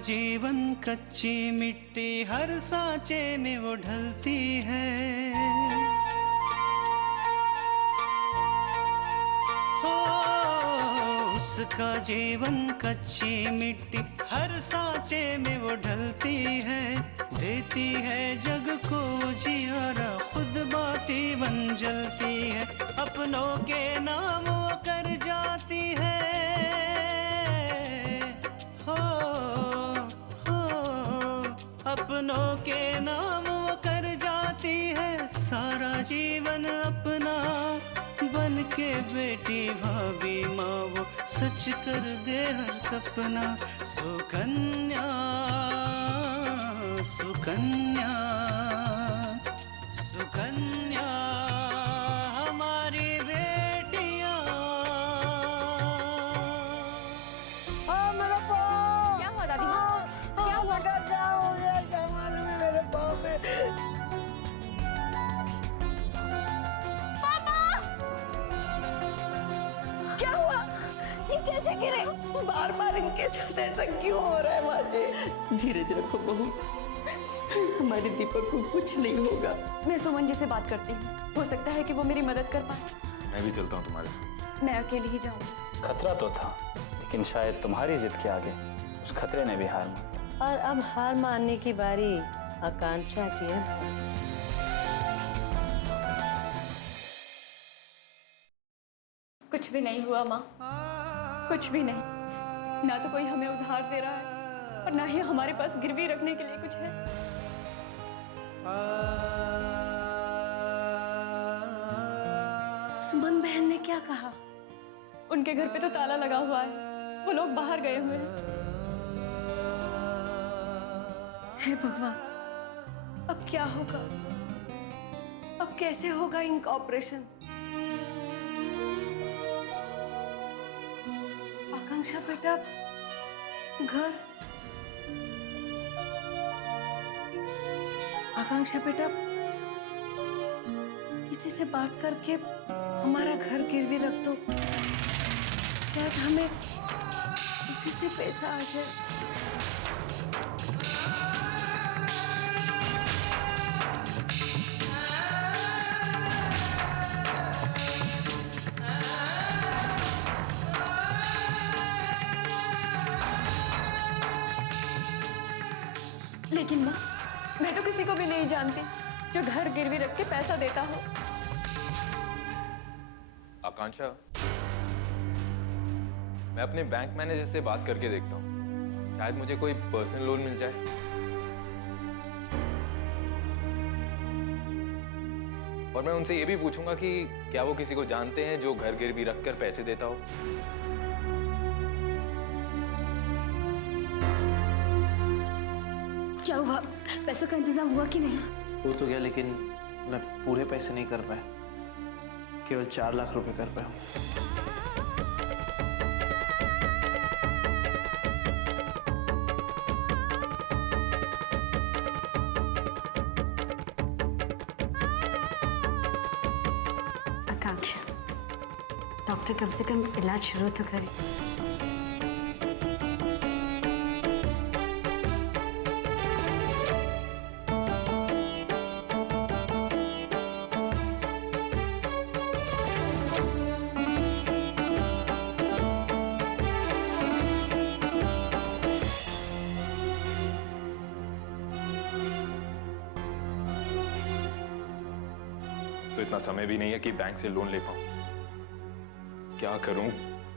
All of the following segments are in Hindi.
जीवन कच्ची मिट्टी, हर सांचे में वो ढलती है। हो उसका जीवन कच्ची मिट्टी, हर सांचे में वो ढलती है। देती है जग को जियारा, खुद बाती बन जलती है। अपनों के नाम वो कर जाती है। अपनों के नाम वो कर जाती है। सारा जीवन अपना बन के बेटी भाभी माँ वो सच कर दे हर सपना। सुकन्या सुकन्या सुकन्या हमारी बेटियाँ। मेरा पाँव। क्या हुआ दादी माँ? क्या हुआ? क्या मालूम है मेरे पाँव में। पापा! क्या हुआ? ये कैसे गिरे? बार बार इनके साथ ऐसा क्यों हो रहा है माँ जी? धीरज रखो बहू, हमारे दीपक को कुछ नहीं होगा। मैं सुमन जी से बात करती हूँ, हो सकता है कि वो मेरी मदद कर पाए। मैं भी चलता हूँ तुम्हारे साथ। मैं अकेले ही जाऊंगी। खतरा तो था, लेकिन शायद तुम्हारी जिद के आगे उस खतरे ने भी हार मान। और अब हार मानने की बारी आकांक्षा की है। कुछ भी नहीं हुआ माँ, कुछ भी नहीं। ना तो कोई हमें उधार दे रहा है और ना ही हमारे पास गिरवी रखने के लिए कुछ है। सुमन बहन ने क्या कहा? उनके घर पे तो ताला लगा हुआ है, वो लोग बाहर गए हुए हैं। हे भगवान, अब क्या होगा? अब कैसे होगा इनका ऑपरेशन? आकांक्षा बेटा, घर। आकांक्षा बेटा, किसी से बात करके हमारा घर गिरवी रख दो, शायद हमें उसी से पैसा आ जाए। लेकिन माँ, मैं तो किसी को भी नहीं जानती जो घर गिरवी रख के पैसा देता हो। आकांक्षा, मैं अपने बैंक मैनेजर से बात करके देखता हूँ, शायद मुझे कोई पर्सनल लोन मिल जाए। और मैं उनसे ये भी पूछूंगा कि क्या वो किसी को जानते हैं जो घर गिरवी रखकर पैसे देता हो। क्या हुआ? पैसों का इंतजाम हुआ कि नहीं? हो तो गया, लेकिन मैं पूरे पैसे नहीं कर पाया, केवल 4 लाख रुपए कर पाया हूँ। आकांक्षा, डॉक्टर कम से कम इलाज शुरू तो करे। तो इतना समय भी नहीं है कि बैंक से लोन ले पाऊं। क्या करूं,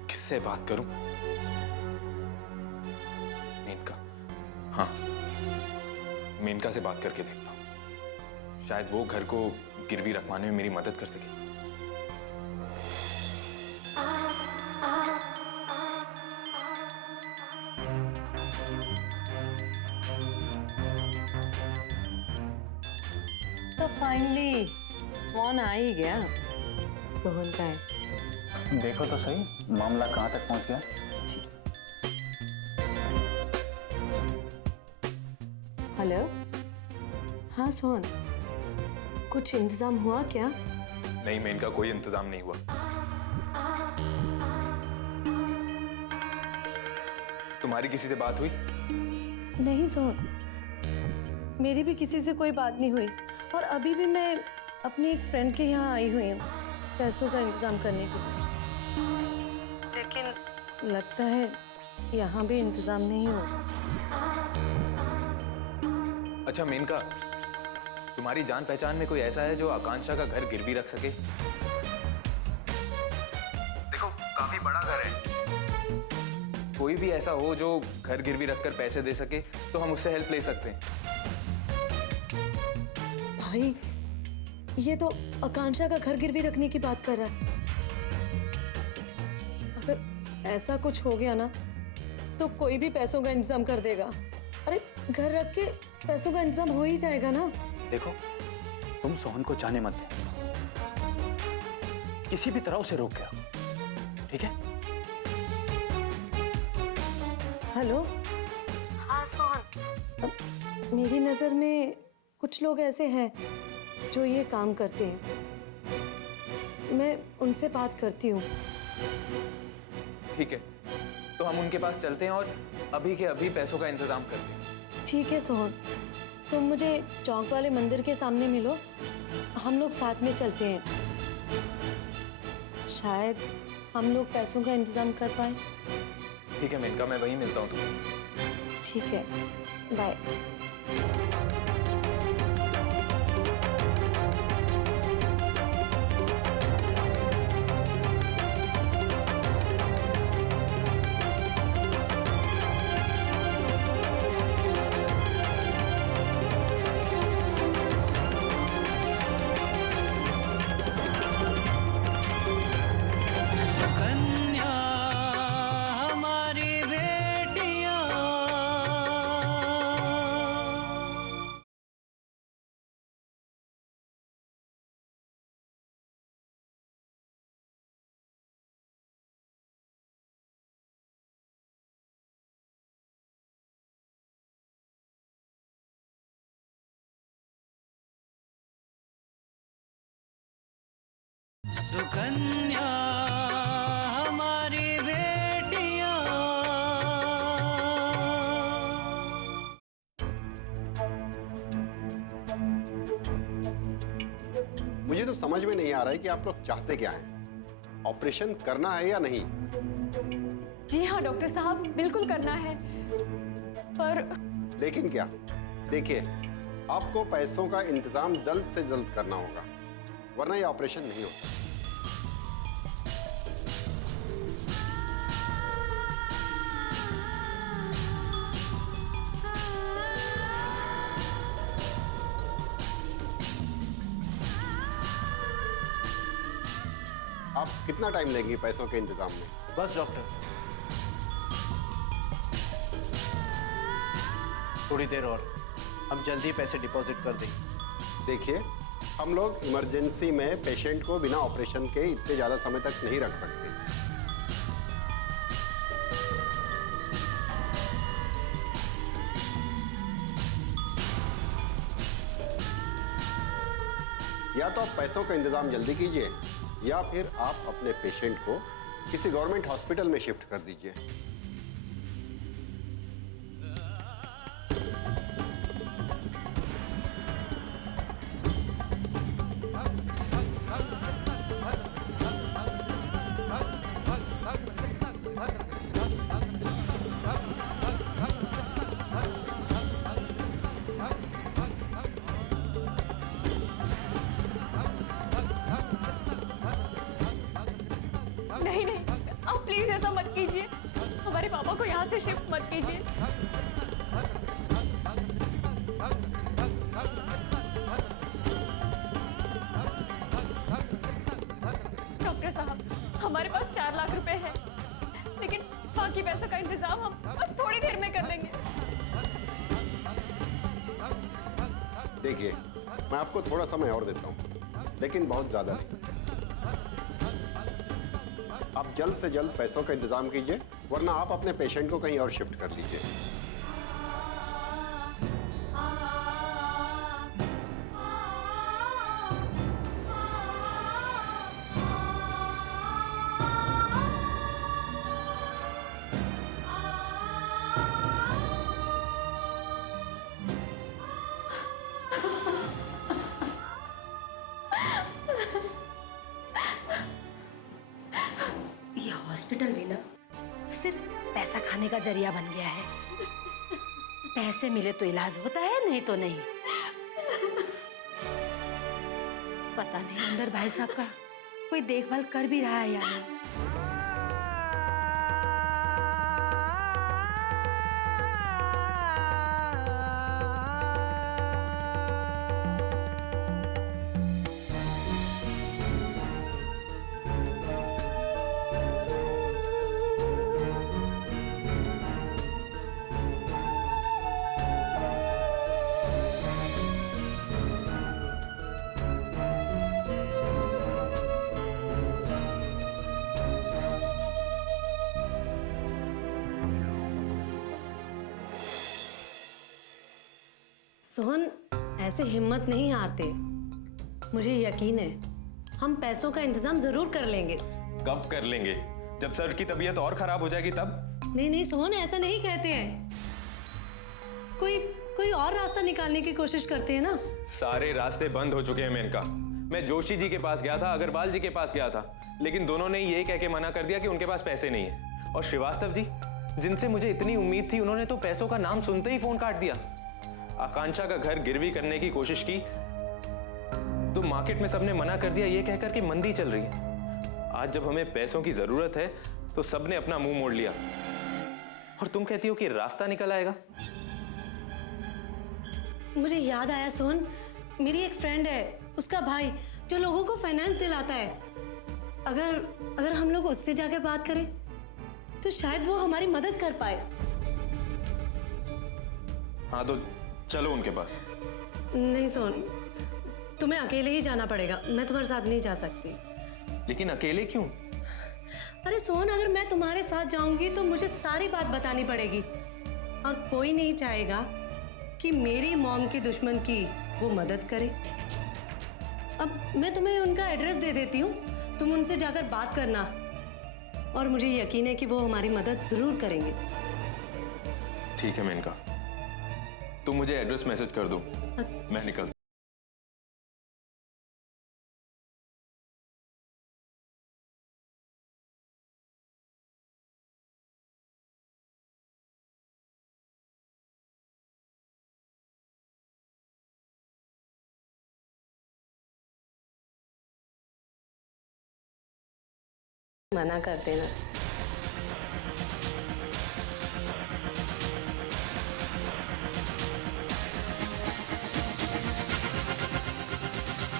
किससे बात करूं? मेनका, हाँ, मेनका से बात करके देखता हूं, शायद वो घर को गिरवी रखवाने में मेरी मदद कर सके। तो फाइनली फोन आ ही गया सोहन का है। देखो तो सही, मामला कहाँ तक पहुँच गया। हेलो, हाँ सोहन, कुछ इंतजाम हुआ क्या? नहीं, मेनका कोई इंतजाम नहीं हुआ। तुम्हारी किसी से बात हुई? नहीं सोहन, मेरी भी किसी से कोई बात नहीं हुई और अभी भी मैं अपनी एक फ्रेंड के यहाँ आई हुई हूँ पैसों का इंतजाम करने के लिए, लेकिन लगता है यहाँ भी इंतजाम नहीं होगा। अच्छा मेनका, तुम्हारी जान पहचान में कोई ऐसा है जो आकांक्षा का घर गिरवी रख सके? देखो काफी बड़ा घर है, कोई भी ऐसा हो जो घर गिरवी रखकर पैसे दे सके तो हम उससे हेल्प ले सकते हैं। भाई ये तो आकांक्षा का घर गिरवी रखने की बात कर रहा है। अगर ऐसा कुछ हो गया ना तो कोई भी पैसों का इंतजाम कर देगा। अरे घर रख के पैसों का इंतजाम हो ही जाएगा ना। देखो तुम सोहन को जाने मत दे, किसी भी तरह उसे रोक के आओ, ठीक है? हेलो। हाँ सोहन, मेरी नज़र में कुछ लोग ऐसे हैं जो ये काम करते हैं, मैं उनसे बात करती हूँ। ठीक है, तो हम उनके पास चलते हैं और अभी के अभी पैसों का इंतजाम करते हैं। ठीक है सोहन, तुम मुझे चौक वाले मंदिर के सामने मिलो, हम लोग साथ में चलते हैं। शायद हम लोग पैसों का इंतजाम कर पाए। ठीक है मेनका, मैं वहीं मिलता हूँ तुम्हें। ठीक है, बाय। सुकन्या हमारी बेटियां। सुकन्या हमारी बेटियां। मुझे तो समझ में नहीं आ रहा है कि आप लोग चाहते क्या हैं। ऑपरेशन करना है या नहीं? जी हाँ डॉक्टर साहब, बिल्कुल करना है, पर लेकिन क्या? देखिए, आपको पैसों का इंतजाम जल्द से जल्द करना होगा, वरना ये ऑपरेशन नहीं होता। आप कितना टाइम लेंगे पैसों के इंतजाम में? बस डॉक्टर, थोड़ी देर और, हम जल्दी पैसे डिपॉजिट कर देंगे। देखिए, हम लोग इमरजेंसी में पेशेंट को बिना ऑपरेशन के इतने ज्यादा समय तक नहीं रख सकते। या तो आप पैसों का इंतजाम जल्दी कीजिए या फिर आप अपने पेशेंट को किसी गवर्नमेंट हॉस्पिटल में शिफ्ट कर दीजिए। नहीं नहीं, आप प्लीज ऐसा मत कीजिए, हमारे पापा को यहाँ से शिफ्ट मत कीजिए। डॉक्टर साहब, हमारे पास 4 लाख रुपए है, लेकिन बाकी पैसों का इंतजाम हम बस थोड़ी देर में कर लेंगे। देखिए, मैं आपको थोड़ा समय और देता हूँ, लेकिन बहुत ज्यादा नहीं। आप जल्द से जल्द पैसों का इंतजाम कीजिए, वरना आप अपने पेशेंट को कहीं और शिफ्ट कर लीजिए। हॉस्पिटल भी ना सिर्फ पैसा खाने का जरिया बन गया है। पैसे मिले तो इलाज होता है, नहीं तो नहीं। पता नहीं अंदर भाई साहब का कोई देखभाल कर भी रहा है या नहीं। सोहन, ऐसे हिम्मत नहीं हारते। मुझे यकीन है हम पैसों का इंतजाम जरूर कर लेंगे। कब कर लेंगे? जब सर की तबीयत और खराब हो जाएगी तब? नहीं नहीं सोहन, ऐसा नहीं कहते हैं। कोई और रास्ता निकालने की कोशिश करते हैं ना। सारे रास्ते बंद हो चुके हैं मेनका। मैं जोशी जी के पास गया था, अग्रवाल जी के पास गया था, लेकिन दोनों ने ये कह के मना कर दिया कि उनके पास पैसे नहीं है। और श्रीवास्तव जी, जिनसे मुझे इतनी उम्मीद थी, उन्होंने तो पैसों का नाम सुनते ही फोन काट दिया। आकांक्षा का घर गिरवी करने की कोशिश की तो मार्केट में सबने मना कर दिया, ये कहकर कि मंदी चल रही है। आज जब हमें पैसों की जरूरत है तो सबने अपना मुंह मोड़ लिया, और तुम कहती हो कि रास्ता निकल आएगा। मुझे याद आया सोहन, मेरी एक फ्रेंड है, उसका भाई जो लोगों को फाइनेंस दिलाता है। अगर हम लोग उससे जाकर बात करें तो शायद वो हमारी मदद कर पाए। हाँ तो चलो उनके पास। नहीं सोहन, तुम्हें अकेले ही जाना पड़ेगा, मैं तुम्हारे साथ नहीं जा सकती। लेकिन अकेले क्यों? अरे सोहन, अगर मैं तुम्हारे साथ जाऊंगी तो मुझे सारी बात बतानी पड़ेगी, और कोई नहीं चाहेगा कि मेरी मॉम की दुश्मन की वो मदद करे। अब मैं तुम्हें उनका एड्रेस दे देती हूँ, तुम उनसे जाकर बात करना, और मुझे यकीन है कि वो हमारी मदद जरूर करेंगे। ठीक है मेनका, तुम मुझे एड्रेस मैसेज कर दो, मैं निकलता। मना कर देना।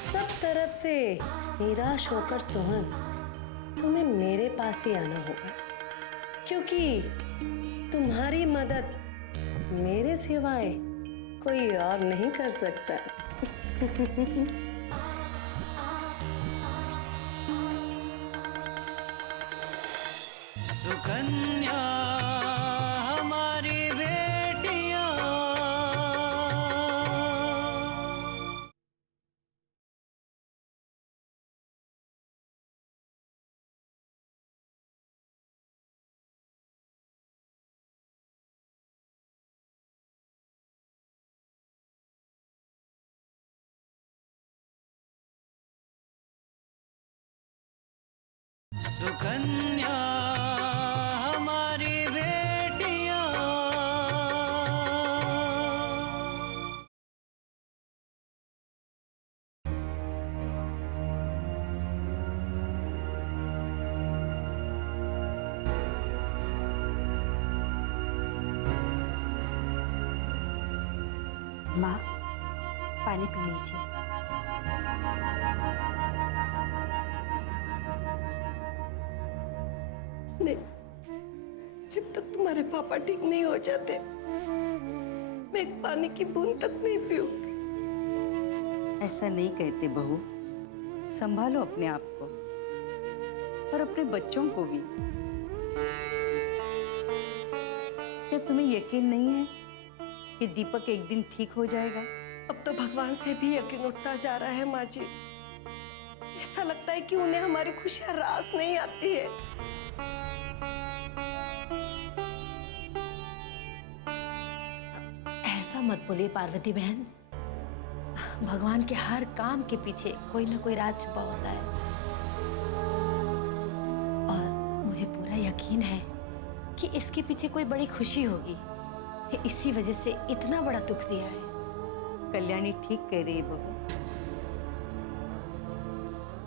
सब तरफ से निराश होकर सोहन, तुम्हें मेरे पास ही आना होगा, क्योंकि तुम्हारी मदद मेरे सिवाय कोई और नहीं कर सकता। सुकन्या हमारी बेटियां, सुकन्या हमारी बेटियां। माँ, पानी पी लीजिए। नहीं, जब तक तुम्हारे पापा ठीक नहीं हो जाते मैं एक पानी की बूंद तक नहीं पीऊंगी। ऐसा नहीं कहते बहू, संभालो अपने आप को और अपने बच्चों को भी। क्या तुम्हें यकीन नहीं है कि दीपक एक दिन ठीक हो जाएगा? अब तो भगवान से भी यकीन उठता जा रहा है माँ जी। ऐसा लगता है कि उन्हें हमारी खुशियां रास नहीं आती है। ऐसा मत बोलिए पार्वती बहन, भगवान के हर काम के पीछे कोई ना कोई राज छुपा होता है। और मुझे पूरा यकीन है कि इसके पीछे कोई बड़ी खुशी होगी। इसी वजह से इतना बड़ा दुख दिया है। कल्याणी ठीक कह रही है बहू।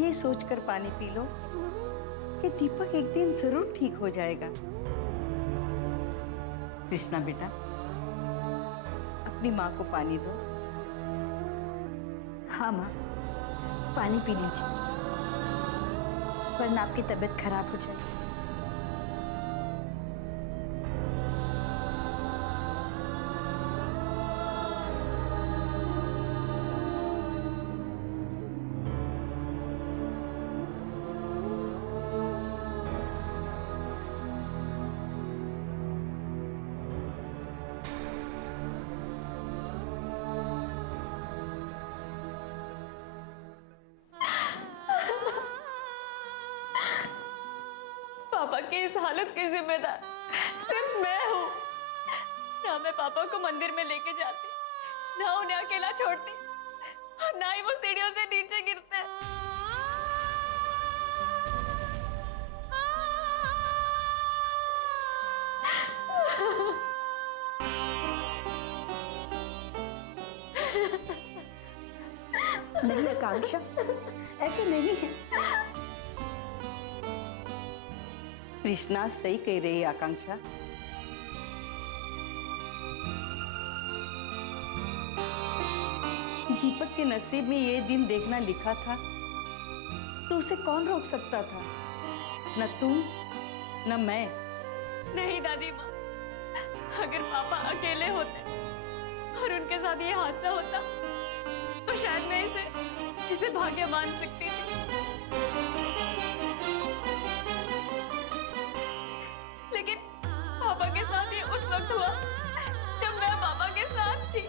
ये सोचकर पानी पी लो कि दीपक एक दिन जरूर ठीक हो जाएगा। कृष्णा बेटा, अपनी माँ को पानी दो। हाँ माँ, पानी पी लीजिए, वरना आपकी तबीयत खराब हो जाएगी। पापा की इस हालत की जिम्मेदार सिर्फ मैं हूँ। ना मैं पापा को मंदिर में लेके जाती, ना उन्हें अकेला छोड़ती, और ना ही वो सीढ़ियों से नीचे गिरते। नहीं आकांक्षा, ऐसे नहीं है। कृष्णा सही कह रही है आकांक्षा। दीपक के नसीब में ये दिन देखना लिखा था, तो उसे कौन रोक सकता था? न तुम न मैं। नहीं दादी माँ, अगर पापा अकेले होते और उनके साथ ये हादसा होता तो शायद मैं इसे भाग्य मान सकती थी। लेकिन पापा के साथ ये उस वक्त हुआ जब मैं पापा के साथ थी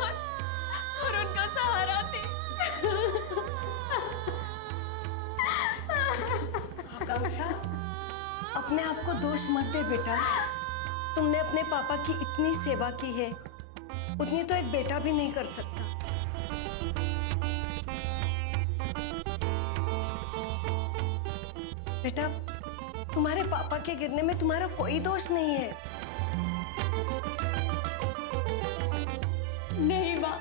और उनका सहारा थी। आकांक्षा, अपने आप को दोष मत दे बेटा। तुमने अपने पापा की इतनी सेवा की है, उतनी तो एक बेटा भी नहीं कर सकता। बेटा, तुम्हारे पापा के गिरने में तुम्हारा कोई दोष नहीं है। नहीं माँ,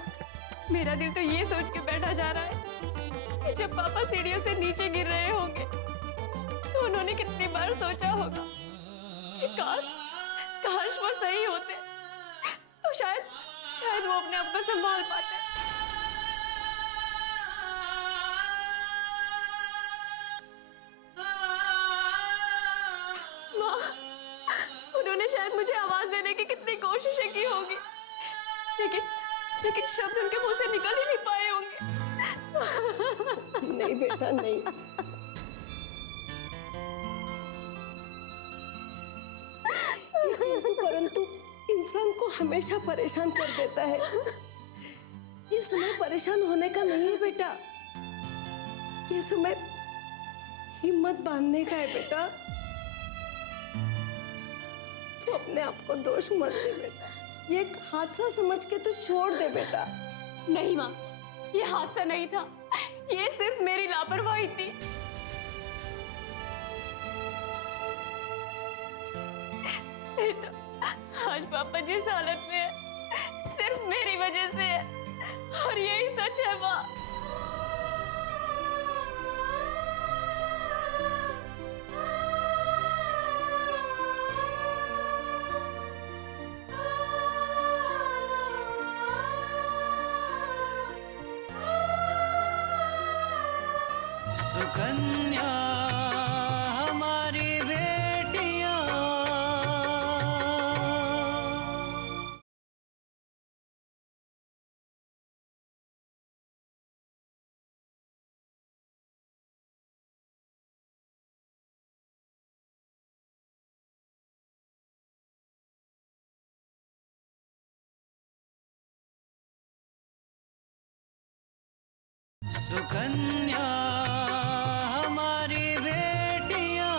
मेरा दिल तो ये सोच के बैठा जा रहा है कि जब पापा सीढ़ियों से नीचे गिर रहे होंगे तो उन्होंने कितनी बार सोचा होगा कि काश वो सही होते तो शायद वो अपने आप को संभाल पाते। माँ, उन्होंने शायद मुझे आवाज देने की कितनी कोशिशें की होगी, लेकिन शब्द उनके मुंह से निकल ही नहीं पाए होंगे। नहीं बेटा, नहीं। परंतु इंसान को हमेशा परेशान कर देता है। ये समय परेशान होने का नहीं है बेटा, ये समय हिम्मत बांधने का है बेटा। तू अपने आप को दोष मत दे बेटा, ये एक हादसा समझ के तू छोड़ दे बेटा। नहीं माँ, ये हादसा नहीं था, ये सिर्फ मेरी लापरवाही थी। तो आज पापा जिस हालत में है सिर्फ मेरी वजह से है, और यही सच है माँ। सुकन्या हमारी बेटियां, सुकन्या हमारी बेटियां।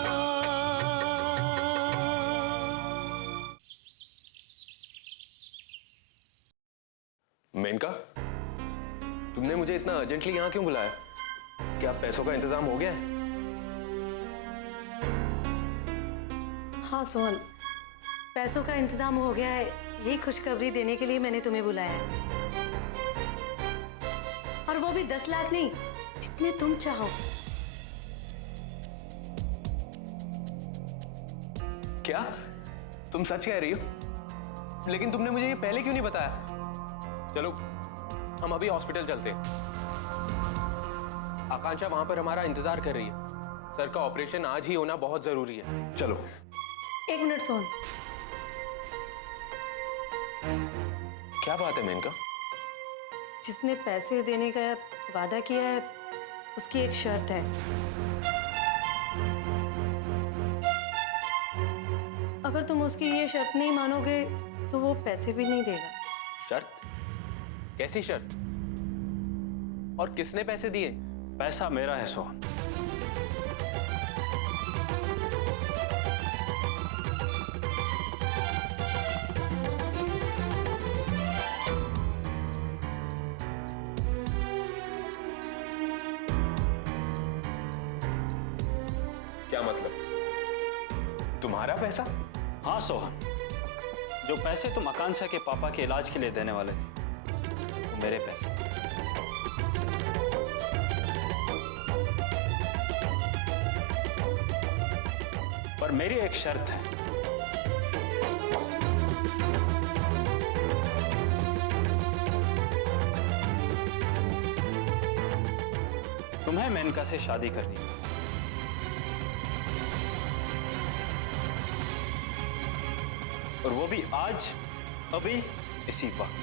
मेनका, तुमने मुझे इतना अर्जेंटली यहाँ क्यों बुलाया? क्या पैसों का इंतजाम हो गया है? हाँ सोहन, पैसों का इंतजाम हो गया है। यही खुशखबरी देने के लिए मैंने तुम्हें बुलाया है। और वो भी 10 लाख नहीं, जितने तुम चाहो। क्या तुम सच कह रही हो? लेकिन तुमने मुझे ये पहले क्यों नहीं बताया? चलो हम अभी हॉस्पिटल चलते हैं। आकांक्षा वहां पर हमारा इंतजार कर रही है। सर का ऑपरेशन आज ही होना बहुत जरूरी है। चलो। 1 मिनट सोहन। क्या बात है मेनका? जिसने पैसे देने का वादा किया है, उसकी एक शर्त है। अगर तुम उसकी ये शर्त नहीं मानोगे तो वो पैसे भी नहीं देगा। शर्त? कैसी शर्त? और किसने पैसे दिए? पैसा मेरा है सोहन। क्या मतलब? तुम्हारा पैसा? हाँ सोहन, जो पैसे तुम आकांक्षा के पापा के इलाज के लिए देने वाले थे, वो मेरे पैसे। पर मेरी एक शर्त है। तुम्हें मेनका से शादी करनी है। और वो भी आज, अभी, इसी वक्त।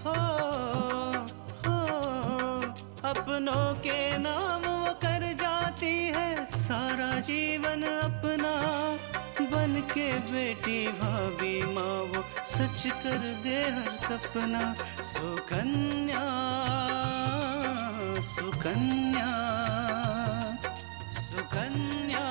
हो, अपनों के नाम वो कर जाती है सारा जीवन अपना। बन के बेटी भाभी माँ वो सच कर दे हर सपना। सुकन्या सुकन्या सुकन्या